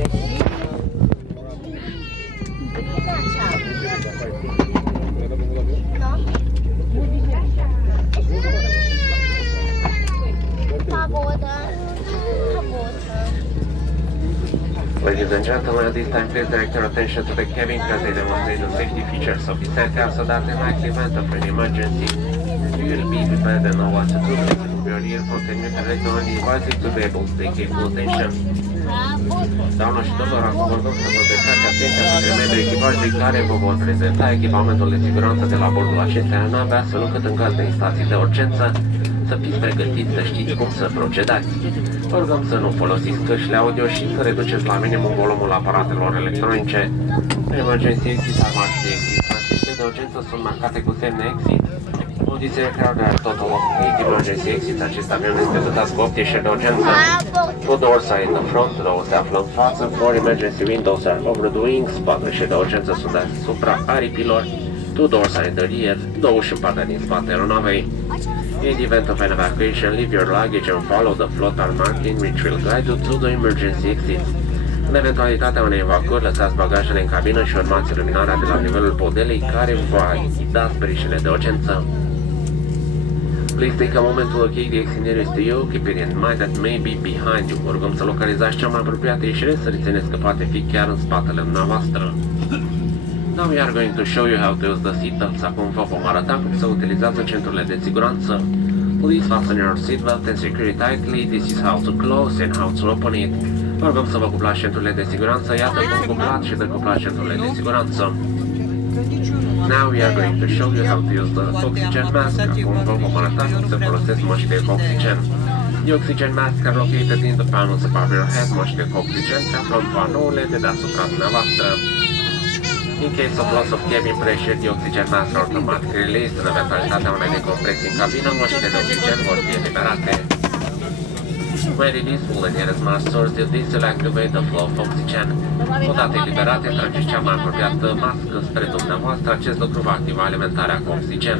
Ladies and gentlemen, at this time, please direct your attention to the cabin as they demonstrate the safety features of the set so that in the event of an emergency, you will be prepared and know what to do. Please remove your earphones and mute electronic devices to be able to take full attention. Doamnelor și domnilor, acum vă rog să vă prestați atenția către membrii echipajului care vă vor prezenta echipamentul de siguranță de la bordul acestei nave, astfel încât în caz de instații de urgență să fiți pregătiți să știți cum să procedați. Vă rugăm să nu folosiți căștile audio și să reduceți la minimum volumul aparatelor electronice. Emergency exit, alarm de exit, tranșiștile de urgență sunt marcate cu semne exit. On this aircraft there are total of 8 emergency exits. Acest avion este dotat cu 8 ieșiri de urgență. 2 doors are in the front, 2 se află în față, 4 emergency windows are over the wings, 4 ieșiri de urgență sunt deasupra aripilor, 2 doors are in the rear, 2 uși în partea din spate aeronavei. In the event of an evacuation, leave your luggage and follow the floater marking which will guide you to the emergency exits. În eventualitatea unei evacuări, lăsați bagajele în cabină și urmați iluminarea de la nivelul podelei care va ghida spre ieșirile de urgență. Please take a moment to locate the exit nearest to you, keeping in mind that may be behind you. Vă rugăm să localizați cea mai apropiată ieșire, să rețineți că poate fi chiar în spatele dumneavoastră. Now we are going to show you how to use the seatbelts. Acum vă vom arăta cum să utilizați centurile de siguranță. Please fasten your seatbelt and secure it tightly. This is how to close and how to open it. Vă rugăm să vă cuplați centurile de siguranță. Iată cum cuplați și decuplați centurile de siguranță. Now we are going to show you how to use the oxygen mask. Acum vă vom arăta cum să folosesc măștile cu oxigen. The oxygen mask are located in the panels above your head. Măștile cu oxigen se află în panourile de deasupra dumneavoastră. In case of loss of cabin pressure, the oxygen mask are automatically released. În eventualitatea unei decompresii în cabină, măștile de oxigen vor fi eliberate. When released, pull the nearest mask source. This will activate the flow of oxygen. Odată eliberate, trageți cea mai apropiată mască spre dumneavoastră. Acest lucru va activa alimentarea cu oxigen.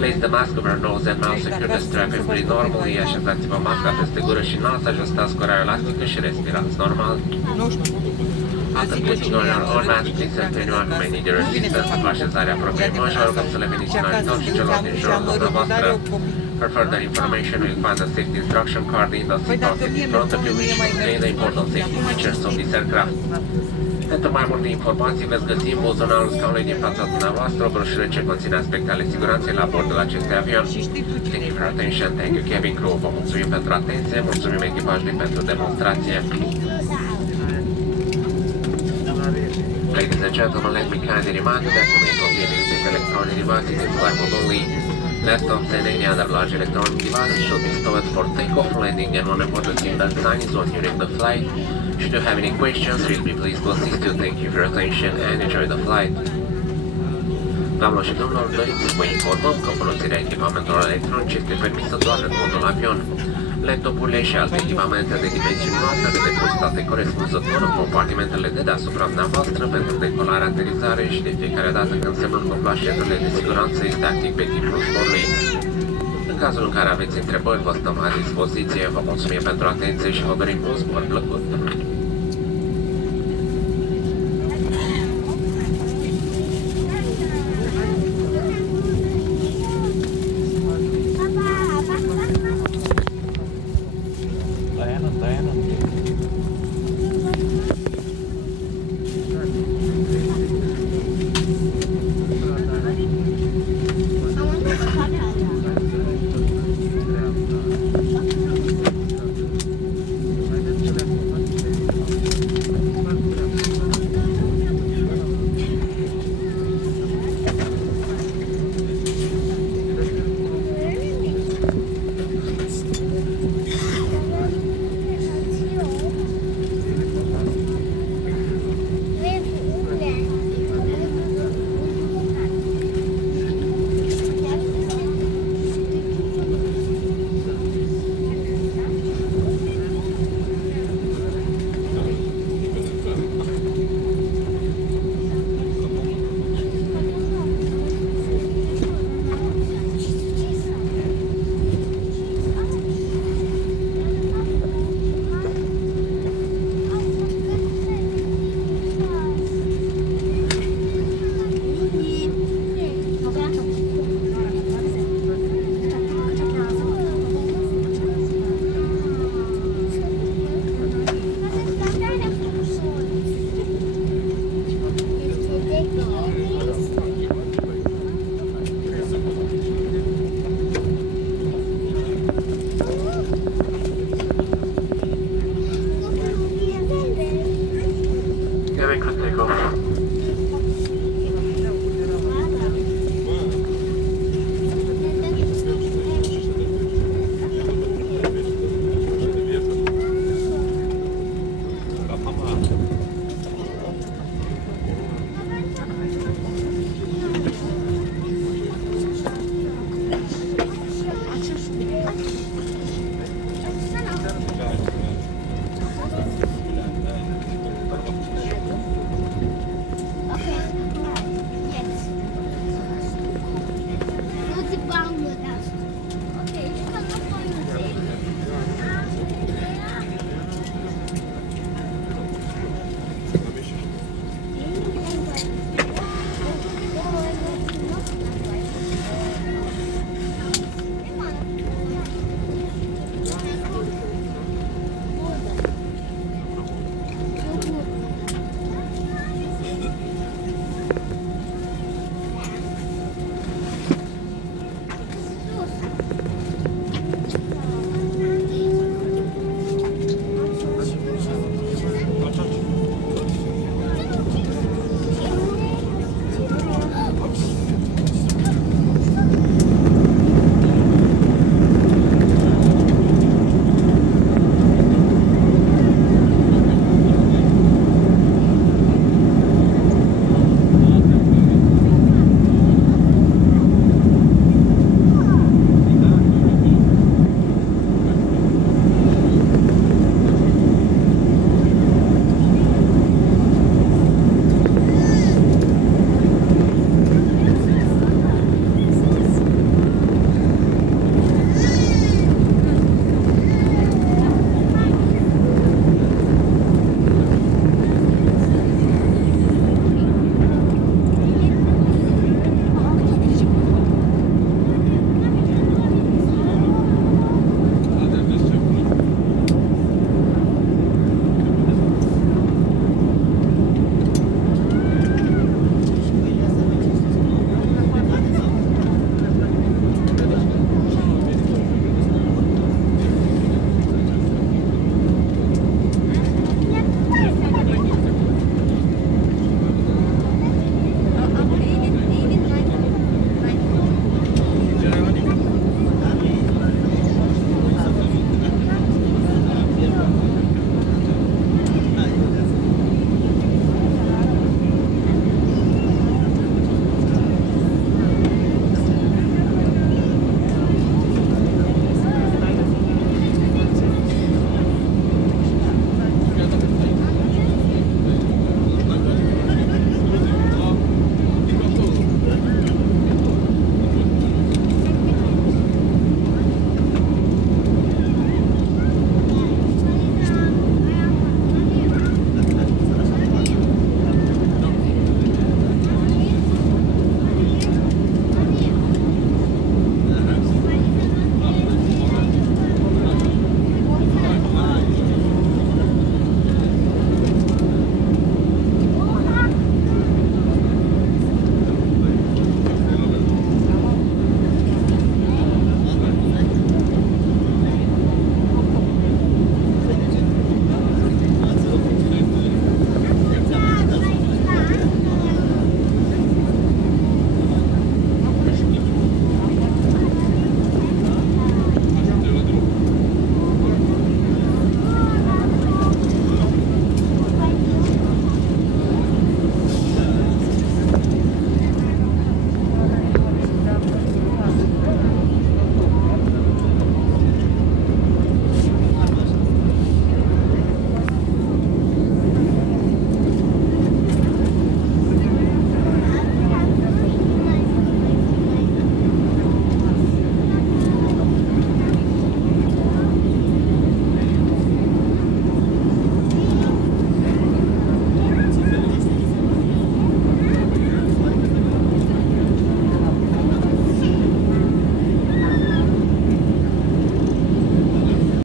Place the mask over nose and mouth, secure the strap and breathe normally. Așezați-vă masca peste gură și nas, ajustați curea elastică și respirați normal. After putting on your own mask, please help anyone who may need your assistance. După așezarea propriei măști, vă rugăm să le veniți în ajutor și celor din jurul dumneavoastră. For further information, you will find the safety instruction card in the seat pocket in front of you, which contain the important safety features of this aircraft. Pentru mai multe informații veți găsi în buzunarul scaunului din fața dumneavoastră o broșură ce conține aspecte ale siguranței la bordul acestui avion. Thank you for attention, thank you cabin crew, vă mulțumim pentru atenție, mulțumim echipajului pentru demonstrație. Ladies and gentlemen, let me kindly remind you that you may continue using electronic devices in flight mode only. Laptops and any other large electronic devices should be stored for takeoff, landing, and whenever the seatbelt sign is on during the flight. Should you have any questions, we'll be pleased to assist you. Thank you for your attention and enjoy the flight. Doamnelor și domnilor, dorim să vă informăm că folosirea echipamentelor electronice este permisă doar în modul avion. Laptopurile și alte echipamente de dimensiuni mari trebuie depozitate corespunzător în compartimentele de deasupra dumneavoastră pentru decolare, aterizare și de fiecare dată când semnul cu flașeturile de siguranță este activ pe timpul zborului. În cazul în care aveți întrebări, vă stăm la dispoziție. Vă mulțumim pentru atenție și vă dorim un zbor plăcut. Diana.